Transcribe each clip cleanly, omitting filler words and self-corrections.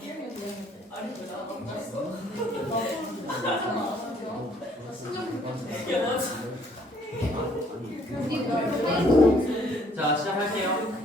1학년 2학년 때. 아니 왜 나도 안 갔어? 자 시작할게요.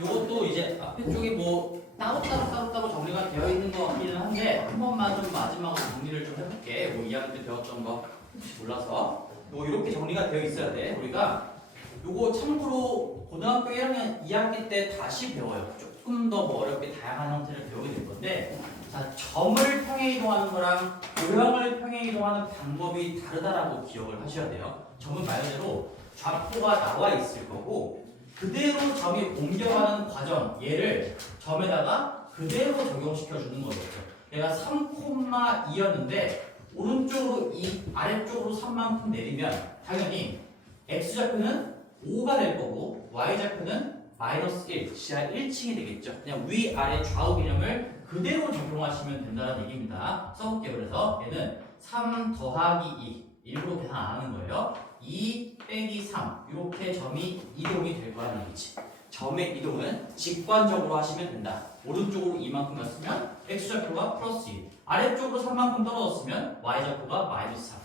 요것도 이제 앞에 쪽에 뭐 따로 정리가 되어 있는 것 같기는 한데 한 번만 좀 마지막으로 정리를 좀 해볼게. 뭐 2학년 때 배웠던 거 혹시 몰라서 뭐 이렇게 정리가 되어 있어야 돼. 우리가 요거 참고로 고등학교 1학년 2학기 때 다시 배워요. 조금 더 뭐 어렵게 다양한 형태를 배우게 될 건데, 자 점을 평행 이동하는 거랑 도형을 평행 이동하는 방법이 다르다라고 기억을 하셔야 돼요. 점은 말 그대로 좌표가 나와 있을 거고 그대로 점이 옮겨가는 과정, 얘를 점에다가 그대로 적용시켜 주는 거겠죠. 얘가 3,2였는데 오른쪽으로 2, 아래쪽으로 3만큼 내리면 당연히 x좌표는 5가 될 거고 y좌표는 마이너스 1, 지하 1층이 되겠죠. 그냥 위아래 좌우 개념을 그대로 적용하시면 된다는 얘기입니다. 써볼게요. 그래서 얘는 3 더하기 2, 일부러 계산 안 하는 거예요. 2 빼기 3, 이렇게 점이 이동이 될 거라는 얘기지. 점의 이동은 직관적으로 하시면 된다. 오른쪽으로 2만큼 갔으면 x좌표가 플러스 2, 아래쪽으로 3만큼 떨어졌으면 y좌표가 마이너스 3.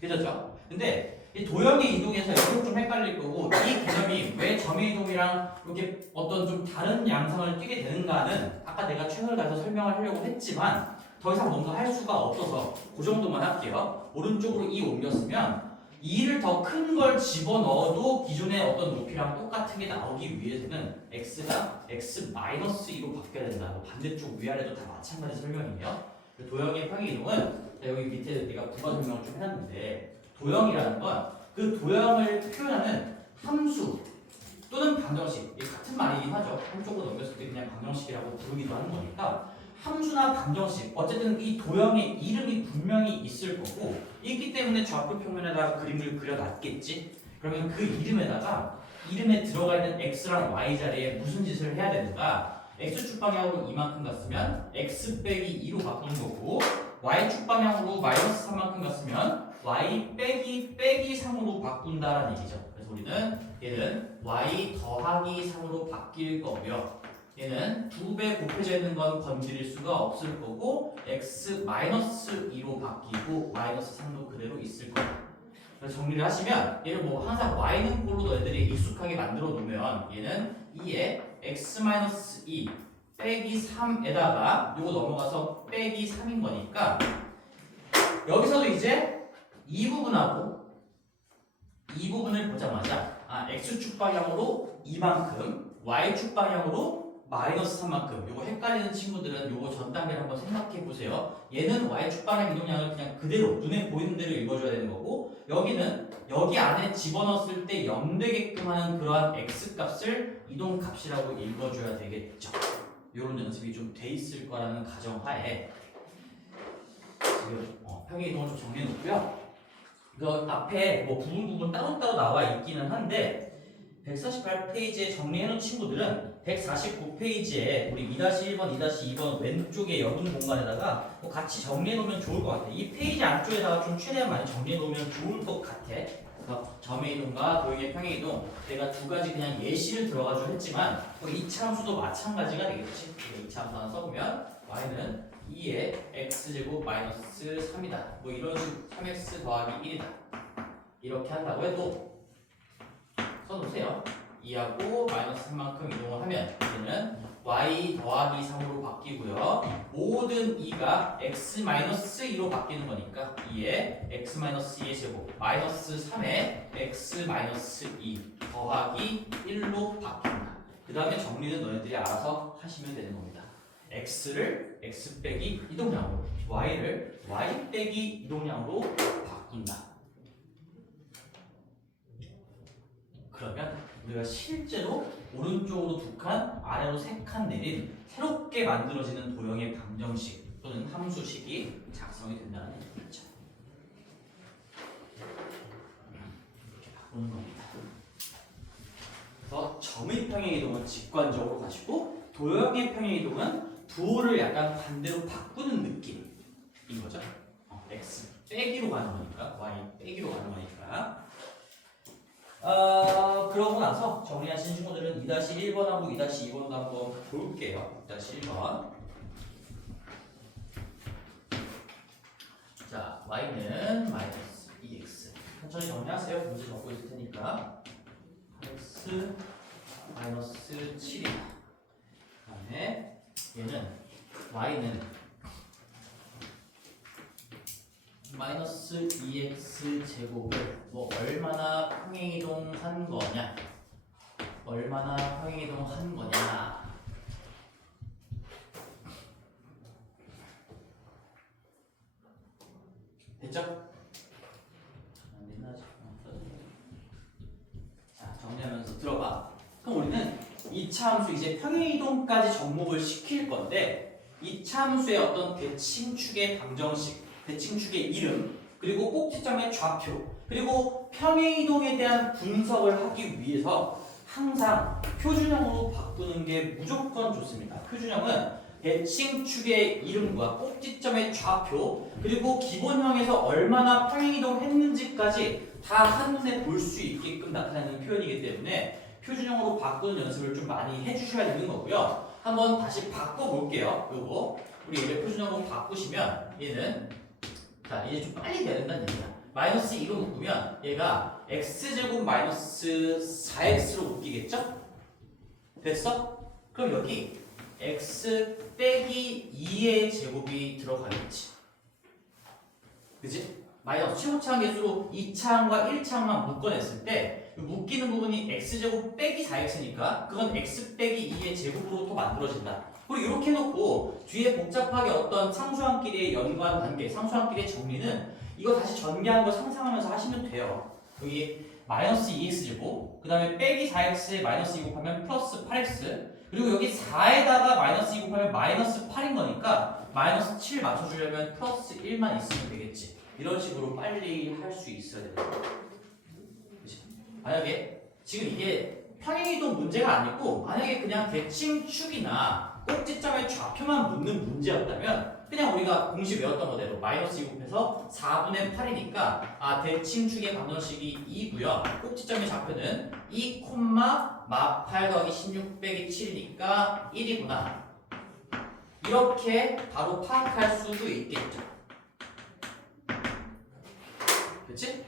그죠? 근데 이 도형의 이동에서 이쪽 좀 헷갈릴 거고, 이 개념이 왜 점의 이동이랑 이렇게 어떤 좀 다른 양상을 띠게 되는가는 아까 내가 최선을 다해서 설명을 하려고 했지만 더 이상 뭔가 할 수가 없어서 그 정도만 할게요. 오른쪽으로 2 옮겼으면 2를 더 큰 걸 집어넣어도 기존의 어떤 높이랑 똑같은 게 나오기 위해서는 x가 x-2로 바뀌어야 된다. 반대쪽 위아래도 다 마찬가지 설명이에요. 도형의 평행 이동은 여기 밑에 내가 부가 설명을 좀 해놨는데, 도형이라는 건 그 도형을 표현하는 함수 또는 방정식, 같은 말이긴 하죠. 한쪽으로 넘겼을 때 그냥 방정식이라고 부르기도 하는 거니까 함수나 방정식, 어쨌든 이 도형의 이름이 분명히 있을 거고 있기 때문에 좌표 평면에다가 그림을 그려놨겠지. 그러면 그 이름에다가 이름에 들어가 있는 x랑 y 자리에 무슨 짓을 해야 되는가? x축 방향으로 이만큼 갔으면 x 빼기 2로 바꾸는 거고, y축 방향으로 마이너스 3만큼 갔으면 y 빼기 3으로 바꾼다라는 얘기죠. 그래서 우리는 얘는 y 더하기 3으로 바뀔 거고요. 얘는 2배 곱해져 있는 건 건드릴 수가 없을 거고 x 마이너스 2로 바뀌고 마이너스 3도 그대로 있을 거예요. 그래서 정리를 하시면 얘를 뭐 항상 y는 꼴로 너희들이 익숙하게 만들어 놓으면 얘는 2에 x 마이너스 2 빼기 3에다가 요거 넘어가서 빼기 3인 거니까 여기서도 이제 이 부분하고 이 부분을 보자마자 x축 방향으로 이만큼, y축 방향으로 마이너스 3만큼. 요거 헷갈리는 친구들은 요거 전 단계를 한번 생각해 보세요. 얘는 y축 방향 이동량을 그냥 그대로 눈에 보이는 대로 읽어줘야 되는 거고, 여기는 여기 안에 집어넣었을 때 0 되게끔 하는 그러한 x값을 이동값이라고 읽어줘야 되겠죠. 요런 연습이 좀 돼 있을 거라는 가정하에 지금 평행 이동을 좀 정리해 놓고요. 그 앞에 뭐 부분 따로따로 나와 있기는 한데 148페이지에 정리해 놓은 친구들은 149페이지에 우리 2-1번, 2-2번 왼쪽에 여분 공간에다가 뭐 같이 정리해 놓으면 좋을 것 같아. 이 페이지 안쪽에다가 좀 최대한 많이 정리해 놓으면 좋을 것 같아. 그래서 점의 이동과 도형의 평행 이동, 내가 두 가지 그냥 예시를 들어가지고 했지만 이차 함수도 마찬가지가 되겠지. 이차 함수 하나 써보면 y는 2의 x제곱 마이너스 3이다. 뭐 이런 식으로 3x 더하기 1이다. 이렇게 한다고 해도 써놓으세요. 2하고 마이너스 3만큼 이동을 하면 얘는 y 더하기 3으로 바뀌고요. 모든 2가 x 마이너스 2로 바뀌는 거니까 2에 x 마이너스 2의 제곱 마이너스 3에 x 마이너스 2 더하기 1로 바뀐다. 그 다음에 정리는 너희들이 알아서 하시면 되는 겁니다. x를 x 빼기 이동량으로, y를 y 빼기 이동량으로 바꾼다. 그러면 우리가 실제로 오른쪽으로 2칸, 아래로 3칸 내린 새롭게 만들어지는 도형의 방정식 또는 함수식이 작성이 된다는 얘기죠. 이렇게 바꾸는 겁니다. 그래서 점의 평행 이동은 직관적으로 가시고 도형의 평행 이동은 부호를 약간 반대로 바꾸는 느낌인 거죠. x 빼기로 가는 거니까, y 빼기로 가는 거니까. 그러고 나서 정리하신 친구들은 2-1번하고 2-2번도 한번 볼게요. 2-1번. 자, y는 마이너스 2x. 천천히 정리하세요. 문제 적고 있을 테니까. x 마이너스 7이다. 그 다음에 얘는 y는 마이너스 2x 제곱을 뭐 얼마나 평행이동한 거냐? 얼마나 평행이동한 거냐? 됐죠? 자, 정리하면서 들어봐. 그럼 우리는 이차 함수 이제 평행이동까지 접목을 시킬 건데 이차 함수의 어떤 대칭축의 방정식, 대칭축의 이름, 그리고 꼭지점의 좌표, 그리고 평행이동에 대한 분석을 하기 위해서 항상 표준형으로 바꾸는 게 무조건 좋습니다. 표준형은 대칭축의 이름과 꼭지점의 좌표, 그리고 기본형에서 얼마나 평행이동했는지까지 다 한눈에 볼 수 있게끔 나타내는 표현이기 때문에 표준형으로 바꾸는 연습을 좀 많이 해주셔야 되는 거고요. 한번 다시 바꿔볼게요. 요거 우리 얘를 표준형으로 바꾸시면 얘는 자 이제 좀 빨리 돼야 된다는 얘기야. 마이너스 2로 묶으면 얘가 x제곱 마이너스 4x로 묶이겠죠? 됐어? 그럼 여기 x 빼기 2의 제곱이 들어가겠지. 그치? 마이너스 최고차항 개수로 2차항과 1차항만 묶어냈을 때 묶이는 부분이 x제곱 빼기 4x니까 그건 x 빼기 2의 제곱으로 또 만들어진다. 그리고 이렇게 해놓고 뒤에 복잡하게 어떤 상수항끼리의 연관 관계, 상수항끼리의 정리는 이거 다시 전개한 거 상상하면서 하시면 돼요. 여기 마이너스 2x제곱, 그 다음에 빼기 4x에 마이너스 2 곱하면 플러스 8x, 그리고 여기 4에다가 마이너스 2 곱하면 마이너스 8인 거니까 마이너스 7 맞춰주려면 플러스 1만 있으면 되겠지. 이런 식으로 빨리 할 수 있어야 되는 거야. 그치? 만약에 지금 이게 평행이동 문제가 아니고 만약에 그냥 대칭축이나 꼭지점의 좌표만 묻는 문제였다면 그냥 우리가 공식 외웠던 거대로 마이너스 2 곱해서 4분의 8이니까 대칭축의 방정식이 2고요. 꼭지점의 좌표는 2, 마 8 더하기 16 빼기 7이니까 1이구나. 이렇게 바로 파악할 수도 있겠죠. 그치?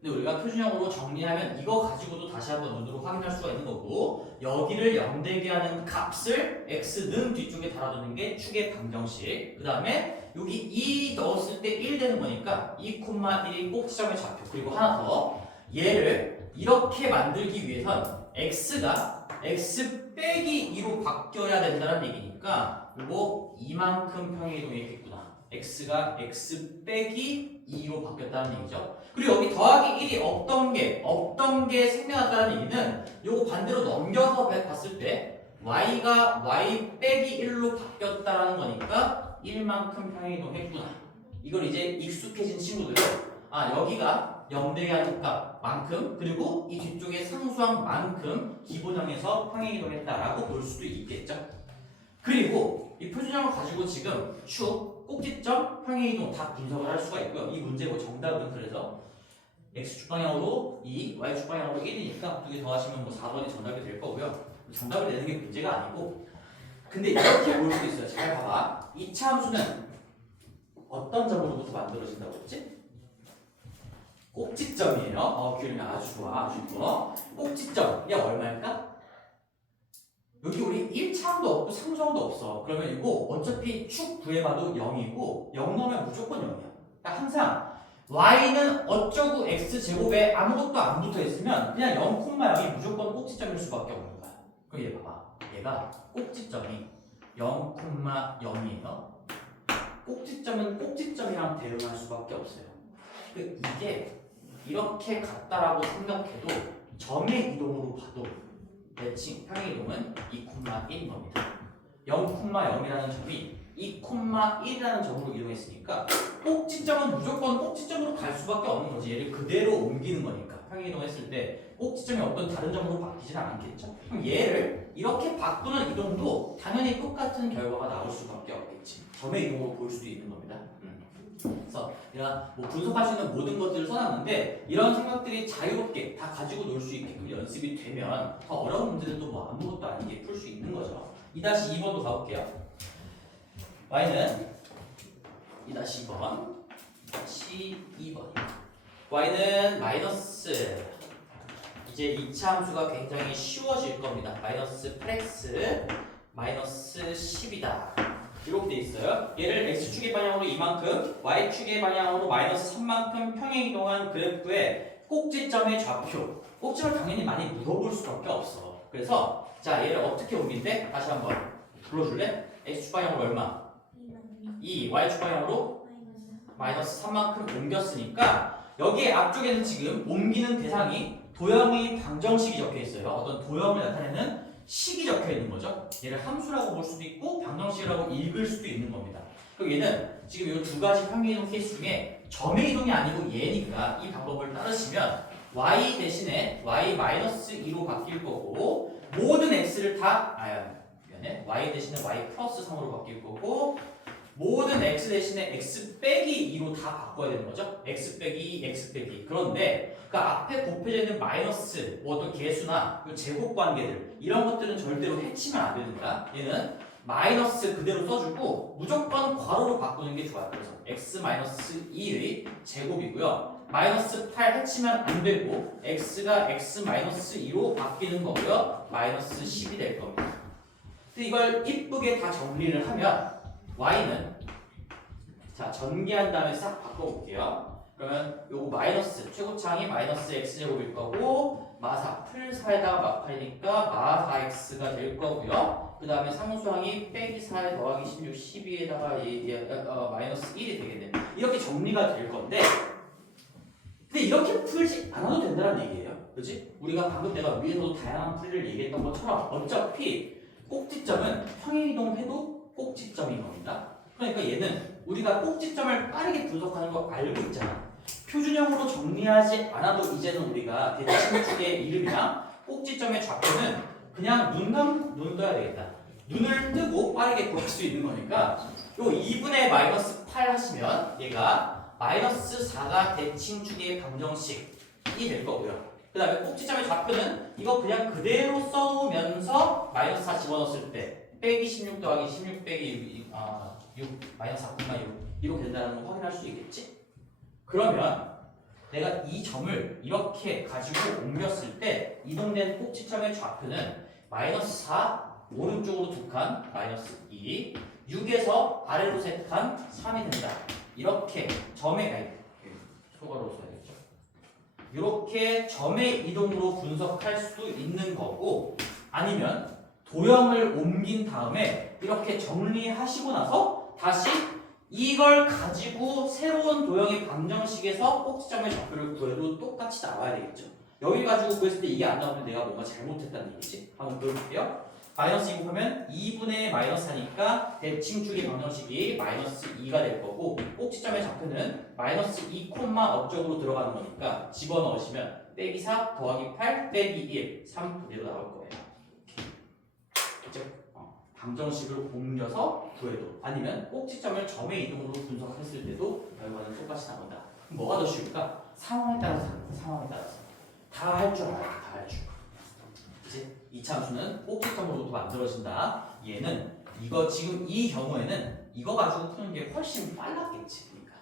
근데 우리가 표준형으로 정리하면 이거 가지고도 다시 한번 눈으로 확인할 수가 있는 거고 여기를 연대게 하는 값을 x는 뒤쪽에 달아두는 게 축의 방정식. 그 다음에 여기 2 넣었을 때 1 되는 거니까 2, 1이 꼭지점의 좌표. 그리고 하나 더 얘를 이렇게 만들기 위해선 x가 x 빼기 2로 바뀌어야 된다는 얘기니까 이거 이만큼 평행이동했겠구나. x가 x 빼기 2로 바뀌었다는 얘기죠. 그리고 여기 더하기 1이 없던 게 생겨났다는 얘기는 요거 반대로 넘겨서 봤을 때 y가 y 빼기 1로 바뀌었다는 거니까 1만큼 평행이동했구나. 이걸 이제 익숙해진 친구들은 여기가 연대하는 값만큼 그리고 이 뒤쪽에 상수항만큼 기본형에서 평행이동했다라고 볼 수도 있겠죠. 그리고 이 표준형을 가지고 지금 축, 꼭지점, 평행이동 다 분석을 할 수가 있고요. 이 문제고 정답은 그래서 x축 방향으로 2, y축 방향으로 1이니까 두 개 더하시면 뭐 4번이 정답이 될 거고요. 정답을 내는 게 문제가 아니고 근데 이렇게 볼 수도 있어요. 잘 봐봐. 2차 함수는 어떤 점으로부터 만들어진다고 했지? 꼭지점이에요. 기울이면 아주 좋아. 아주 좋아. 꼭지점. 얘 얼마일까? 여기 우리 1차항도 없고 상수항도 없어. 그러면 이거 어차피 축 구해봐도 0이고 0 넣으면 무조건 0이야. 그러니까 항상 y는 어쩌고 x제곱에 아무것도 안 붙어있으면 그냥 0,0이 무조건 꼭지점일 수밖에 없는 거야. 그럼 얘 봐봐. 얘가 꼭지점이 0,0이에요. 꼭지점은 꼭지점이랑 대응할 수밖에 없어요. 이게 이렇게 같다라고 생각해도 점의 이동으로 봐도 대칭 평행이동은 2,1인 겁니다. 0,0이라는 점이 2,1이라는 점으로 이동했으니까 꼭지점은 무조건 꼭지점으로 갈 수밖에 없는 거지. 얘를 그대로 옮기는 거니까 평행이동했을 때 꼭지점이 어떤 다른 점으로 바뀌지는 않겠죠. 그럼 얘를 이렇게 바꾸는 이동도 당연히 똑같은 결과가 나올 수밖에 없겠지. 점의 이동으로 볼 수도 있는 겁니다. 그래서 내가 뭐 분석할 수 있는 모든 것들을 써놨는데 이런 생각들이 자유롭게 다 가지고 놀 수 있게끔 연습이 되면 더 어려운 문제들도 뭐 아무것도 아니게 풀 수 있는 거죠. 2-2번도 가볼게요. y는 2-2번 2-2번이요. y는 마이너스, 이제 2차 함수가 굉장히 쉬워질 겁니다. 마이너스 8x 마이너스 10이다. 이렇게 돼 있어요. 얘를 x축의 방향으로 이만큼, y축의 방향으로 마이너스 3만큼 평행이동한 그래프의 꼭지점의 좌표. 꼭지점을 당연히 많이 물어볼 수밖에 없어. 그래서 자, 얘를 어떻게 옮긴대? 다시 한번 불러줄래? x축 방향으로 얼마? 2, y축 방향으로 마이너스 3만큼 옮겼으니까 여기에 앞쪽에는 지금 옮기는 대상이 도형의 방정식이 적혀 있어요. 어떤 도형을 나타내는 식이 적혀 있는 거죠. 얘를 함수라고 볼 수도 있고 방정식이라고 읽을 수도 있는 겁니다. 그럼 얘는 지금 이 두 가지 평행이동 케이스 중에 점의 이동이 아니고 얘니까 이 방법을 따르시면 y 대신에 y-2로 바뀔 거고 모든 x를 다 미안해. y 대신에 y 플러스 3으로 바뀔 거고 모든 x 대신에 x 빼기 2로 다 바꿔야 되는 거죠. x 빼기 x 빼기. 그런데 그 앞에 곱해져 있는 마이너스, 뭐 어떤 개수나 제곱 관계들 이런 것들은 절대로 해치면 안 되는 거야. 얘는 마이너스 그대로 써주고 무조건 괄호로 바꾸는 게 좋아요. 그래서 x-2의 제곱이고요. 마이너스 8 해치면 안 되고 x가 x-2로 바뀌는 거고요. 마이너스 10이 될 겁니다. 근데 이걸 이쁘게 다 정리를 하면 y는 자 전개한 다음에 싹 바꿔볼게요. 그러면 요거 마이너스 최고창이 마이너스 x제곱일 거고 마사 풀 4에다가 마파이니까 마 4x가 될 거고요. 그 다음에 상수항이 빼기 4에 더하기 16, 12에다가 마이너스 1이 되겠네요. 이렇게 정리가 될 건데 근데 이렇게 풀지 않아도 된다는 얘기예요. 그렇지? 우리가 방금 내가 위에서도 다양한 풀이를 얘기했던 것처럼 어차피 꼭지점은 평행이동해도 꼭지점인 겁니다. 그러니까 얘는 우리가 꼭지점을 빠르게 분석하는 거 알고 있잖아. 표준형으로 정리하지 않아도 이제는 우리가 대칭축의 이름이랑 꼭지점의 좌표는 그냥 눈 떠야 되겠다. 눈을 뜨고 빠르게 구할 수 있는 거니까 요 2분의 마이너스 8 하시면 얘가 마이너스 4가 대칭축의 방정식이 될 거고요. 그 다음에 꼭지점의 좌표는 이거 그냥 그대로 써놓으면서 마이너스 4 집어넣었을 때 빼기 16 더하기 16 빼기 6 마이너스 4,6 이렇게 된다는 거 확인할 수 있겠지? 그러면 내가 이 점을 이렇게 가지고 옮겼을 때 이동된 꼭지점의 좌표는 마이너스 4 오른쪽으로 2칸 마이너스 2 6에서 아래로 3칸 3이 된다. 이렇게 점의 초과로 써야겠죠. 이렇게 점의 이동으로 분석할 수 있는 거고 아니면 도형을 옮긴 다음에 이렇게 정리하시고 나서 다시 이걸 가지고 새로운 도형의 방정식에서 꼭지점의 좌표를 구해도 똑같이 나와야 되겠죠. 여기 가지고 구했을 때 이게 안 나오면 내가 뭔가 잘못했다는 얘기지. 한번 보여볼게요. 마이너스 2 곱하면 2분의 마이너스 4니까 대칭축의 방정식이 마이너스 2가 될 거고 꼭지점의 좌표는 마이너스 2 콤마 업적으로 들어가는 거니까 집어넣으시면 빼기 4 더하기 8 빼기 1 3 그대로 나올 거예요. 그죠? 방정식을 옮겨서 구해도 아니면 꼭지점을 점의 이동으로 분석했을 때도 결과는 똑같이 나온다. 그럼 뭐가 더 쉬울까? 상황에 따라서 상황에 따라서 다 할 줄 알아요. 다 할 줄. 이제 이차 함수는 꼭지점으로도 만들어진다. 얘는 이거 지금 이 경우에는 이거 가지고 푸는 게 훨씬 빨랐겠지. 그러니까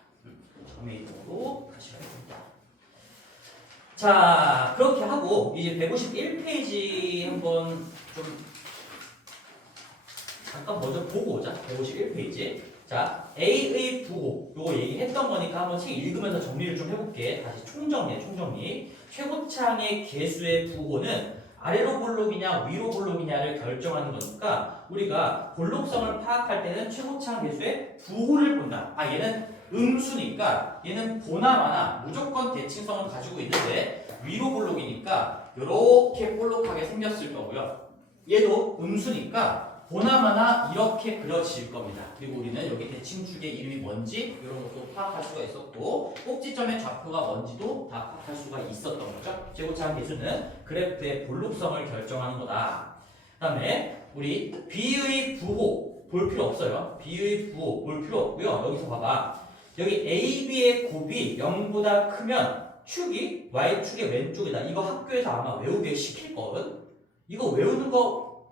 점의 이동으로 하셔야 됩니다. 자 그렇게 하고 이제 151페이지 한번 좀 잠깐 먼저 보고 오자. 151페이지. 자, A의 부호. 요거 얘기했던 거니까 한번 책 읽으면서 정리를 좀 해볼게. 다시 총정리. 최고창의 개수의 부호는 아래로 볼록이냐 위로 볼록이냐를 결정하는 거니까 우리가 볼록성을 파악할 때는 최고창 개수의 부호를 본다. 얘는 음수니까 얘는 보나마나 무조건 대칭성을 가지고 있는데 위로 볼록이니까 이렇게 볼록하게 생겼을 거고요. 얘도 음수니까 보나마나 이렇게 그려질 겁니다. 그리고 우리는 여기 대칭축의 이름이 뭔지 이런 것도 파악할 수가 있었고 꼭지점의 좌표가 뭔지도 다 파악할 수가 있었던 거죠. 제곱차항 계수는 그래프의 볼록성을 결정하는 거다. 그 다음에 우리 B의 부호 볼 필요 없어요. B의 부호 볼 필요 없고요. 여기서 봐봐. 여기 AB의 곱이 0보다 크면 축이 Y축의 왼쪽이다. 이거 학교에서 아마 외우게 시킬 거거든. 이거 외우는 거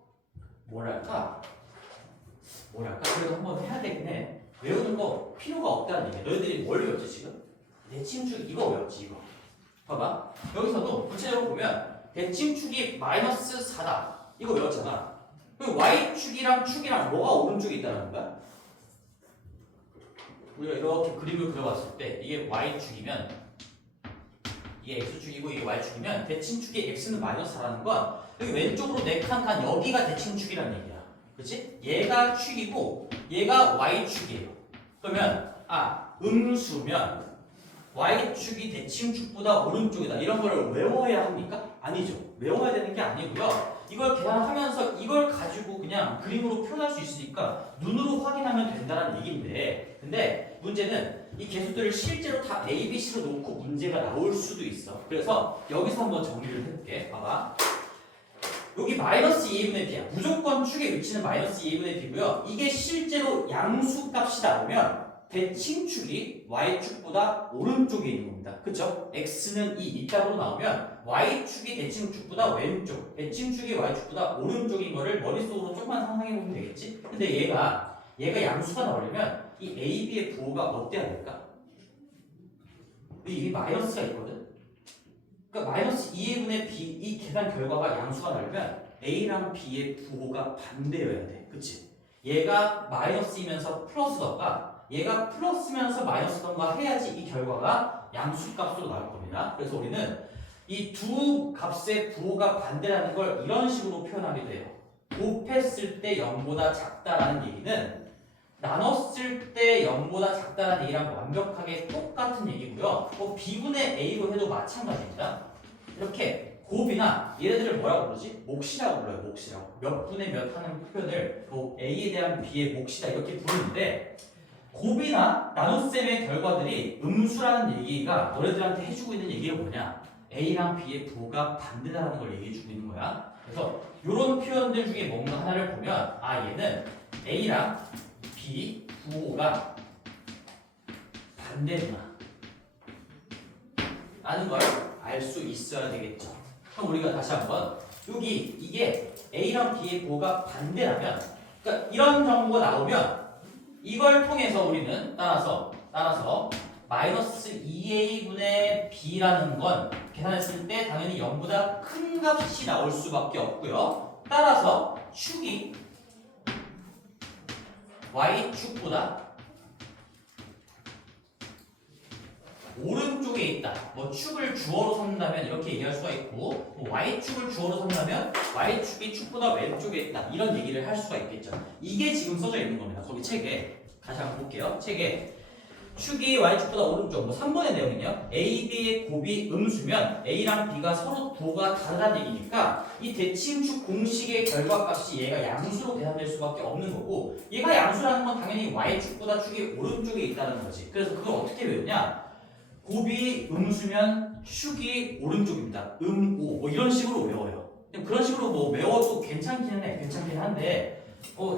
뭐랄까 그래도 한번 해야 되긴 해. 외우는 거 필요가 없다는 얘기야. 너희들이 뭘 외웠지 지금? 대칭축 이거 외웠지 이거. 봐봐. 여기서도 구체적으로 보면 대칭축이 마이너스 4다. 이거 외웠잖아. 그럼 Y축이랑 축이랑 뭐가 오른쪽에 있다는 거야? 우리가 이렇게 그림을 그려봤을 때 이게 Y축이면 이게 X축이고 이게 Y축이면 대칭축의 X는 마이너스 4라는 건 여기 왼쪽으로 4칸 간 여기가 대칭축이라는 얘기야. 그렇지? 얘가 축이고 얘가 Y축이에요. 그러면 음수면 Y축이 대칭축보다 오른쪽이다. 이런 걸 외워야 합니까? 아니죠. 외워야 되는 게 아니고요. 이걸 계산하면서 이걸 가지고 그냥 그림으로 표현할 수 있으니까 눈으로 확인하면 된다는 얘기인데, 근데 문제는 이 개수들을 실제로 다 A, B, C로 놓고 문제가 나올 수도 있어. 그래서 여기서 한번 정리를 해볼게. 봐봐. 여기 마이너스 2a분의 b야. 무조건 축의 위치는 마이너스 2a분의 b고요. 이게 실제로 양수값이 나오면 대칭축이 y축보다 오른쪽에 있는 겁니다. 그쵸? x는 2 이따구로 나오면 y축이 대칭축보다 왼쪽, 대칭축이 y축보다 오른쪽인 거를 머릿속으로 조금만 상상해보면 되겠지? 근데 얘가 양수가 나오려면 이 a, b의 부호가 어때야 될까? 이게 마이너스가 있거든? 그러니까 마이너스 2a분의 b 이 계산 결과가 양수가 나오려면 a랑 b의 부호가 반대여야 돼. 그치? 얘가 마이너스이면서 플러스던가 얘가 플러스면서 마이너스던가 해야지 이 결과가 양수값으로 나올 겁니다. 그래서 우리는 이 두 값의 부호가 반대라는 걸 이런 식으로 표현하게 돼요. 곱했을 때 0보다 작다라는 얘기는 나눴을 때 0보다 작다라는 얘기랑 완벽하게 똑같은 얘기고요. b분의 a로 해도 마찬가지입니다. 이렇게 곱이나 얘네들을 뭐라고 부르지? 몫이라고 불러요. 몫이라고. 몇 분의 몇 하는 표현을 a에 대한 b의 몫이다 이렇게 부르는데, 곱이나 나눗셈의 결과들이 음수라는 얘기가 너네들한테 해주고 있는 얘기가 뭐냐? a랑 b의 부호가 반대다라는 걸 얘기해주고 있는 거야. 그래서 이런 표현들 중에 뭔가 하나를 보면 얘는 a랑 b 부호가 반대구나 라는 걸 알 수 있어야 되겠죠. 그럼 우리가 다시 한번 여기 이게 a랑 b의 부호가 반대라면, 그러니까 이런 정보가 나오면 이걸 통해서 우리는 따라서 마이너스 2a분의 b라는 건 계산했을 때 당연히 0보다 큰 값이 나올 수밖에 없고요. 따라서 축이 y축보다 오른쪽에 있다. 뭐 축을 주어로 삼는다면 이렇게 얘기할 수가 있고, 뭐 y축을 주어로 삼는다면 y축이 축보다 왼쪽에 있다. 이런 얘기를 할 수가 있겠죠. 이게 지금 써져 있는 겁니다. 거기 책에 다시 한번 볼게요. 책에 축이 y축보다 오른쪽, 뭐 3번의 내용은요. a, b의 곱이 음수면 a랑 b가 서로 부호가 다르다는 얘기니까 이 대칭축 공식의 결과값이 얘가 양수로 계산될 수밖에 없는 거고, 얘가 양수라는 건 당연히 y축보다 축이 오른쪽에 있다는 거지. 그래서 그걸 어떻게 외우냐? 곱이 음수면 축이 오른쪽입니다. 오 뭐 이런 식으로 외워요. 그런 식으로 뭐 외워도 괜찮긴 한데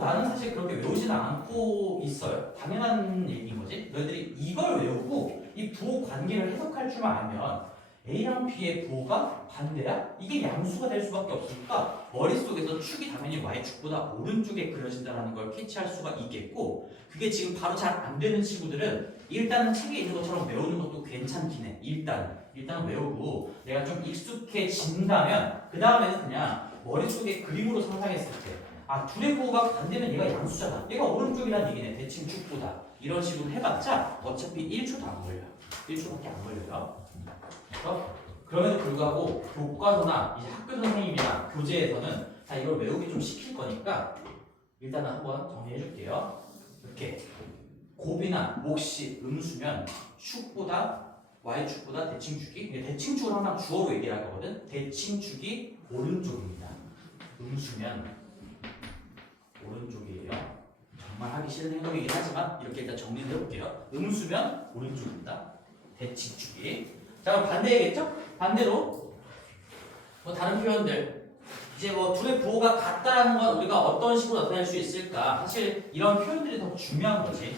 나는 사실 그렇게 외우지는 않고 있어요. 당연한 얘기인 거지. 너희들이 이걸 외우고 이 부호 관계를 해석할 줄만 알면 a랑 b의 부호가 반대야? 이게 양수가 될 수밖에 없으니까 머릿속에서 축이 당연히 y축보다 오른쪽에 그려진다는 걸 캐치할 수가 있겠고, 그게 지금 바로 잘 안 되는 친구들은 일단은 책에 있는 것처럼 외우는 것도 괜찮긴 해. 일단 외우고 내가 좀 익숙해진다면 그 다음에는 그냥 머릿속에 그림으로 상상했을 때 둘의 부호가 반대면 얘가 양수잖아. 얘가 오른쪽이란 얘기네. 대칭축보다. 이런 식으로 해봤자 어차피 1초도 안 걸려. 1초밖에 안 걸려요. 그럼에도 불구하고 교과서나 이제 학교 선생님이나 교재에서는 다 이걸 외우기 좀 시킬 거니까 일단은 한번 정리해 줄게요. 이렇게 곱이나 몫이 음수면 축보다 y축보다 대칭축이, 대칭축을 항상 주어로 얘기할 거거든. 대칭축이 오른쪽입니다. 음수면 오른쪽이에요. 정말 하기 싫은 행동이긴 하지만 이렇게 일단 정리를 해볼게요. 음수면 오른쪽입니다. 대칭축이. 자, 그럼 반대겠죠? 반대로 뭐 다른 표현들, 이제 뭐 둘의 부호가 같다라는 건 우리가 어떤 식으로 나타낼 수 있을까? 사실 이런 표현들이 더 중요한 거지.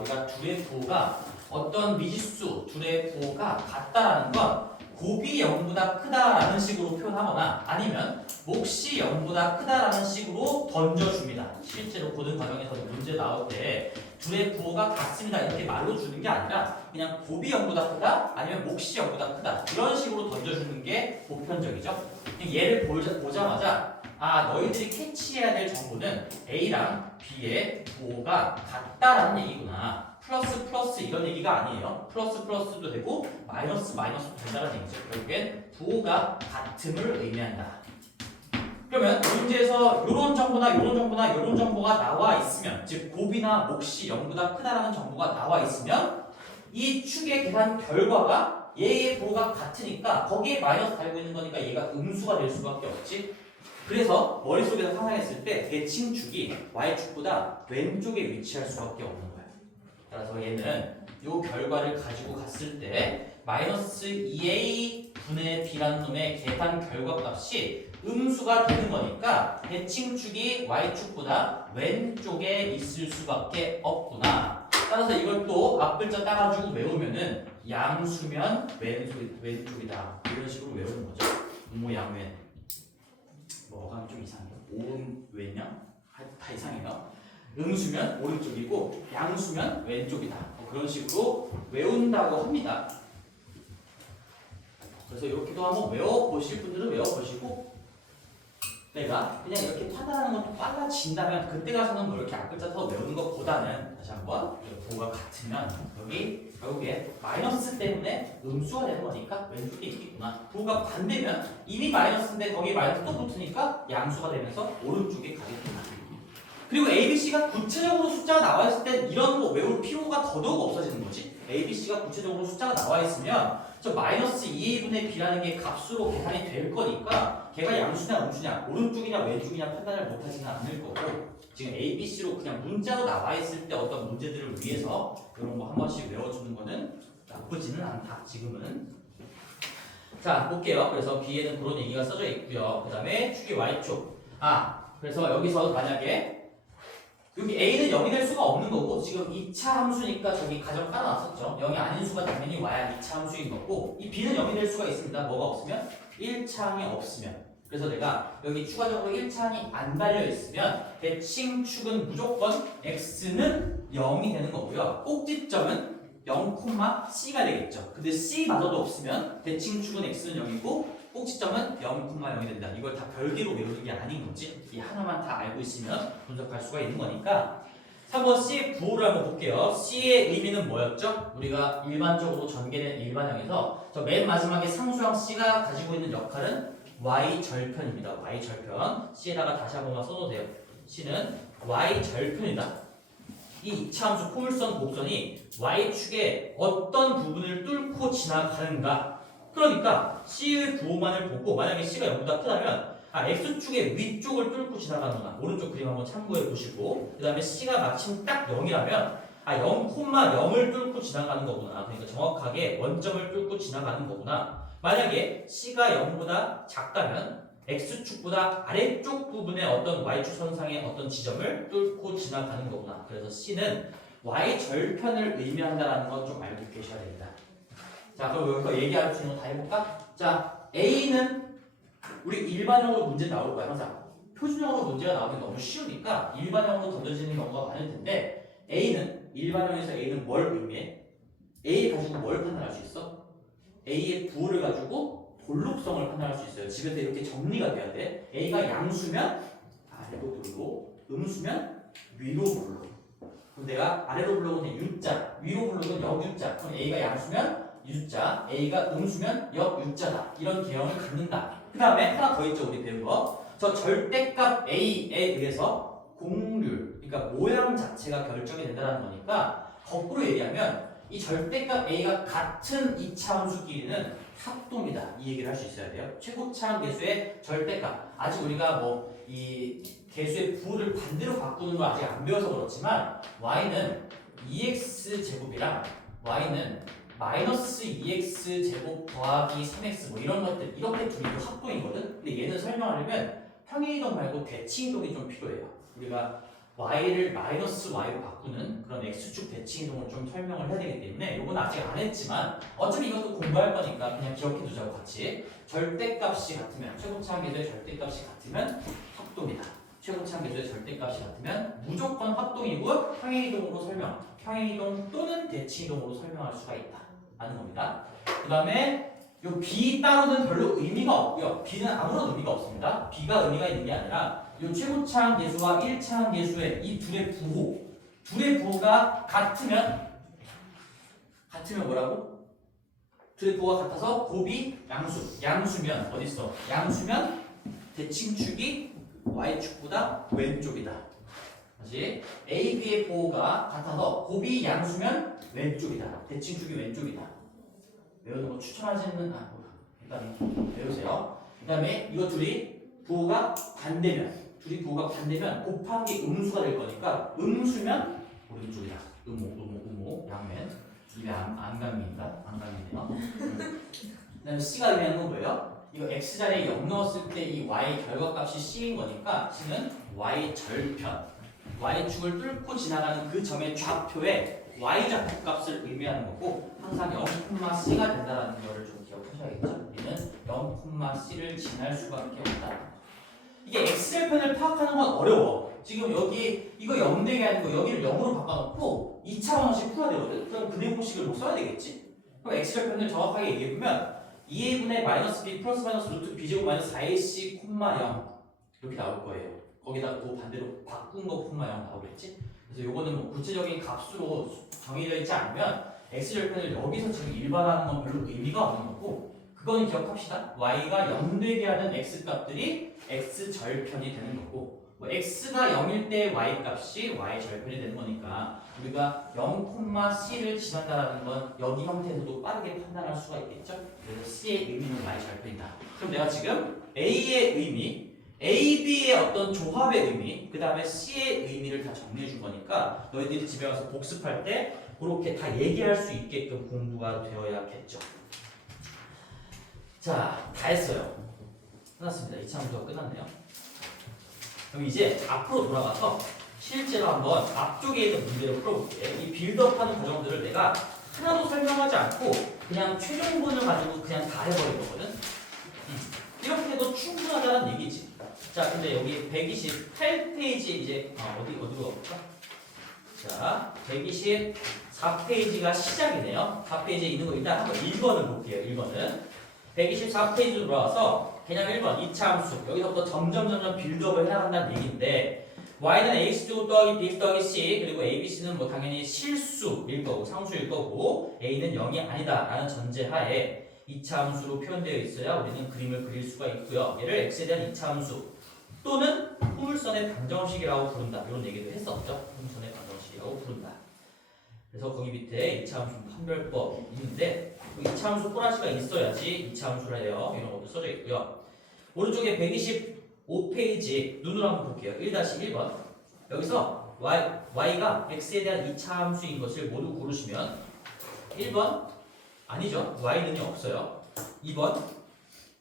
우리가 둘의 부호가 어떤 미지수 둘의 부호가 같다라는 건 곱이 0보다 크다라는 식으로 표현하거나 아니면 몫이 0보다 크다라는 식으로 던져줍니다. 실제로 고등 과정에서도 문제 나올 때 둘의 부호가 같습니다 이렇게 말로 주는 게 아니라 그냥 곱이 0보다 크다 아니면 몫이 0보다 크다 이런 식으로 던져주는 게 보편적이죠. 얘를 보자마자 너희들이 캐치해야 될 정보는 A랑 B의 부호가 같다라는 얘기구나. 플러스 플러스 이런 얘기가 아니에요. 플러스 플러스도 되고 마이너스 마이너스도 된다는 얘기죠. 결국엔 부호가 같음을 의미한다. 그러면 문제에서 이런 정보나 이런 정보나 이런 정보가 나와 있으면 즉 곱이나 몫이 0보다 크다라는 정보가 나와 있으면 이 축의 계산 결과가 얘의 부호가 같으니까 거기에 마이너스 달고 있는 거니까 얘가 음수가 될 수밖에 없지. 그래서 머릿속에서 상상했을 때 대칭축이 y축보다 왼쪽에 위치할 수밖에 없는 거야. 따라서 얘는 이 결과를 가지고 갔을 때 마이너스 2a 분의 b라는 놈의 계산 결과값이 음수가 되는 거니까 대칭축이 y축보다 왼쪽에 있을 수밖에 없구나. 따라서 이걸 또 앞글자 따가지고 외우면은 양수면 왼쪽이다 이런 식으로 외우는 거죠. 양왼 뭐가 좀 이상해요. 오음 왼양 다 이상해요. 음수면 오른쪽이고 양수면 왼쪽이다. 그런 식으로 외운다고 합니다. 그래서 이렇게도 한번 외워보실 분들은 외워보시고 내가 그냥 이렇게 판단하는 것도 빨라진다면 그때 가서는 뭐 이렇게 앞글자 더 외우는 것보다는 다시 한번 부호가 같으면 여기 결국에 마이너스 때문에 음수가 되는 거니까 왼쪽에 있겠구나. 부호가 반대면 이미 마이너스인데 거기에 마이너스 또 붙으니까 양수가 되면서 오른쪽에 가겠구나. 그리고 ABC가 구체적으로 숫자가 나와 있을 때 이런 거 외울 필요가 더더욱 없어지는 거지. ABC가 구체적으로 숫자가 나와 있으면 저 마이너스 2분의 b라는 게 값으로 계산이 될 거니까 걔가 양수냐 음수냐 오른쪽이냐 왼쪽이냐 판단을 못하지는 않을 거고 지금 ABC로 그냥 문자로 나와 있을 때 어떤 문제들을 위해서 이런 거 한 번씩 외워주는 거는 나쁘지는 않다. 지금은. 자 볼게요. 그래서 B에는 그런 얘기가 써져 있고요. 그 다음에 축이 Y축. 그래서 여기서 만약에 여기 A는 0이 될 수가 없는 거고 지금 2차 함수니까 저기 가정 깔아놨었죠. 0이 아닌 수가 당연히 와야 2차 함수인 거고 이 B는 0이 될 수가 있습니다. 뭐가 없으면? 1차항이 없으면. 그래서 내가 여기 추가적으로 1차항이 안 달려 있으면 대칭축은 무조건 X는 0이 되는 거고요. 꼭지점은 0,C가 되겠죠. 근데 C마저도 없으면 대칭축은 X는 0이고 꼭지점은 0,0이 된다. 이걸 다 별개로 외우는 게 아닌 거지. 이 하나만 다 알고 있으면 분석할 수가 있는 거니까. 3번 C의 부호를 한번 볼게요. C의 의미는 뭐였죠? 우리가 일반적으로 전개된 일반형에서 저 맨 마지막에 상수항 C가 가지고 있는 역할은 Y절편입니다. Y절편. C에다가 다시 한 번만 써도 돼요. C는 Y절편이다. 이 2차 함수 포물선 곡선이 Y축의 어떤 부분을 뚫고 지나가는가. 그러니까 C의 부호만을 보고 만약에 C가 0보다 크다면 X축의 위쪽을 뚫고 지나가는구나. 오른쪽 그림 한번 참고해 보시고 그 다음에 C가 마침 딱 0이라면 0,0을 뚫고 지나가는 거구나. 그러니까 정확하게 원점을 뚫고 지나가는 거구나. 만약에 C가 0보다 작다면 X축보다 아래쪽 부분의 어떤 Y축 선상의 어떤 지점을 뚫고 지나가는 거구나. 그래서 C는 Y절편을 의미한다는 건 좀 알고 계셔야 됩니다. 자, 그럼 여기서 얘기할 수 있는 거 다 해볼까? 자, A는 우리 일반형으로 문제 나올 거야, 항상. 표준형으로 문제가 나오기 너무 쉬우니까 일반형으로 던져지는 경우가 많을 텐데 A는, 일반형에서 A는 뭘 의미해? A 가지고 뭘 판단할 수 있어? A의 부호를 가지고 돌록성을 판단할 수 있어요. 집에서 이렇게 정리가 돼야 돼. A가 양수면 아래로 돌고, 음수면 위로 돌고. 그럼 내가 아래로 불러오는 U자, 위로 불러오는 역U자. 그럼 A가 양수면 U자, A가 음수면 역U자다. 이런 개형을 갖는다. 그 다음에 하나 더 있죠, 우리 배운 거. 저 절대값 A에 의해서 공률, 그러니까 모양 자체가 결정이 된다는 거니까 거꾸로 얘기하면 이 절대값 A가 같은 2차 함수끼리는 합동이다. 이 얘기를 할 수 있어야 돼요. 최고차항 계수의 절대값. 아직 우리가 뭐 이 계수의 부호를 반대로 바꾸는 걸 아직 안 배워서 그렇지만 y는 2x 제곱이랑 y는 마이너스 2x 제곱 더하기 3x 뭐 이런 것들 이렇게 둘이 합동이거든. 근데 얘는 설명하려면 평행이동 말고 대칭이동이 좀 필요해요. 우리가 y를 마이너스 y로 바꾸는 그런 x축 대칭 이동을 좀 설명을 해야 되기 때문에 이건 아직 안 했지만 어차피 이것도 공부할 거니까 그냥 기억해 두자고 같이. 절대값이 같으면 최고차항 계수의 절대값이 같으면 합동이다. 최고차항 계수의 절대값이 같으면 무조건 합동이고 평행이동으로 설명. 평행이동 또는 대칭이동으로 설명할 수가 있다. 라는 겁니다. 그 다음에 요 b 따로는 별로 의미가 없고요. b는 아무런 의미가 없습니다. b가 의미가 있는 게 아니라 요 최고차항 계수와 1차항 계수의 이 둘의 부호가 같으면 뭐라고? 둘의 부호가 같아서 곱이 양수면 어딨어? 양수면 대칭축이 y축보다 왼쪽이다. 다시 a, b의 부호가 같아서 곱이 양수면 왼쪽이다. 대칭축이 왼쪽이다. 외우는 거 추천하지는 않고 일단 외우세요. 그 다음에 이거 둘이 부호가 반대면 곱하기 음수가 될 거니까 음수면 오른쪽이다. 음호 양면 입에 안감입니다. 안감이네요. 그 다음에 C가 의미하는 건 뭐예요? 이거 X자리에 0 넣었을 때 이 Y 결과값이 C인 거니까 C는 Y 절편 Y축을 뚫고 지나가는 그 점의 좌표에 Y좌표 값을 의미하는 거고 항상 0,C가 된다는 거를 좀 기억하셔야겠죠? 우리는 0,C를 지날 수밖에 없다. 이게 X절편을 파악하는 건 어려워. 지금 여기 이거 0 되게 하는 거 여기를 0으로 바꿔놓고 2차 방정식 풀어야 되거든. 그럼 근해 공식을 뭐 써야 되겠지? 그럼 X절편을 정확하게 얘기해보면 2a분의 마이너스 b 플러스 마이너스 루트 b제곱 마이너스 4ac 콤마 0 이렇게 나올 거예요. 거기다가 또 반대로 바꾼 거 콤마 0 나오겠지? 그래서 요거는 뭐 구체적인 값으로 정의되어 있지 않으면 X절편을 여기서 지금 일반화하는 건 별로 의미가 없는 거고 그거는 기억합시다. y가 0 되게 하는 x값들이 x절편이 되는 거고 뭐 x가 0일 때 y값이 y절편이 되는 거니까 우리가 0,c를 지난다라는 건 여기 형태에서도 빠르게 판단할 수가 있겠죠. 그래서 c의 의미는 y절편이다. 그럼 내가 지금 a의 의미, a, b의 어떤 조합의 의미, 그 다음에 c의 의미를 다 정리해 준 거니까 너희들이 집에 가서 복습할 때 그렇게 다 얘기할 수 있게끔 공부가 되어야겠죠. 자, 다 했어요. 끝났습니다. 2차 함수가 끝났네요. 그럼 이제 앞으로 돌아가서 실제로 한번 앞쪽에 있는 문제를 풀어볼게요. 이 빌드업하는 과정들을 내가 하나도 설명하지 않고 그냥 최종본을 가지고 그냥 다 해버린 거거든. 이렇게 해도 충분하다는 얘기지. 자, 근데 여기 128페이지 이제 어디로 가볼까? 자, 124페이지가 시작이네요. 4페이지에 있는 거 일단 한번 1번을 볼게요. 1번은 124페이지로 돌아와서 그냥 1번 2차 함수 여기서부터 점점 빌드업을 해나간다는 얘기인데 y는 ax 더하기 bx 더하기 c 그리고 abc는 뭐 당연히 실수일 거고 상수일 거고 a는 0이 아니다 라는 전제하에 2차 함수로 표현되어 있어야 우리는 그림을 그릴 수가 있고요. 얘를 x에 대한 2차 함수 또는 포물선의 방정식이라고 부른다 이런 얘기도 했었죠. 포물선의 방정식이라고 부른다. 그래서 거기 밑에 2차 함수 판별법 있는데 2차 함수 꼬라지가 있어야지 2차 함수를 해요. 이런 것도 써져 있고요. 오른쪽에 125페이지 눈으로 한번 볼게요. 1-1번 여기서 y가 x에 대한 2차 함수인 것을 모두 고르시면 1번 아니죠. y는요 없어요. 2번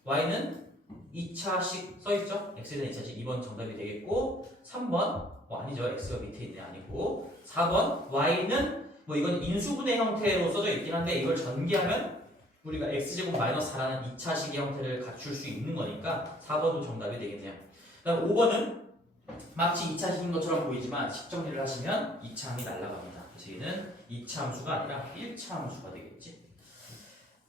y는 2차식 써있죠. x에 대한 2차식 2번 정답이 되겠고 3번 아니죠. x가 밑에 있네 아니고 4번 y는 뭐 이건 인수분해 형태로 써져 있긴 한데 이걸 전개하면 우리가 x제곱 마이너스 4라는 2차식의 형태를 갖출 수 있는 거니까 4번도 정답이 되겠네요. 그 다음 5번은 마치 2차식인 것처럼 보이지만 식 정리를 하시면 2차함이 날아갑니다. 그래서 얘는 2차 함수가 아니라 1차 함수가 되겠지.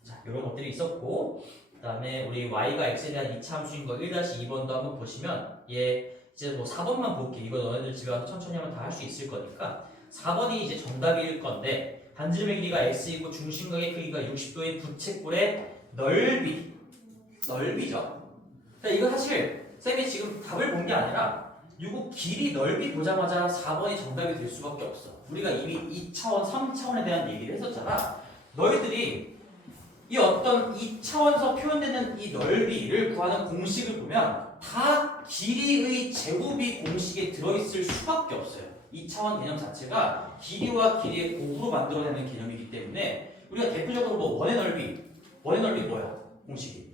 자, 이런 것들이 있었고 그 다음에 우리 y가 x에 대한 2차 함수인 거 1-2번도 한번 보시면 얘 이제 뭐 4번만 볼게. 이거 너네들 집에 가서 천천히 하면 다 할 수 있을 거니까 4번이 이제 정답일 건데 반지름의 길이가 x이고 중심각의 크기가 60도인 부채꼴의 넓이죠. 이거 사실 쌤이 지금 답을 본 게 아니라 이거 길이 넓이 보자마자 4번이 정답이 될 수밖에 없어. 우리가 이미 2차원, 3차원에 대한 얘기를 했었잖아. 너희들이 이 어떤 2차원에서 표현되는 이 넓이를 구하는 공식을 보면 다 길이의 제곱이 공식에 들어있을 수밖에 없어요. 2차원 개념 자체가 길이와 길이의 곱으로 만들어내는 개념이기 때문에 우리가 대표적으로 뭐 원의 넓이 뭐야? 공식이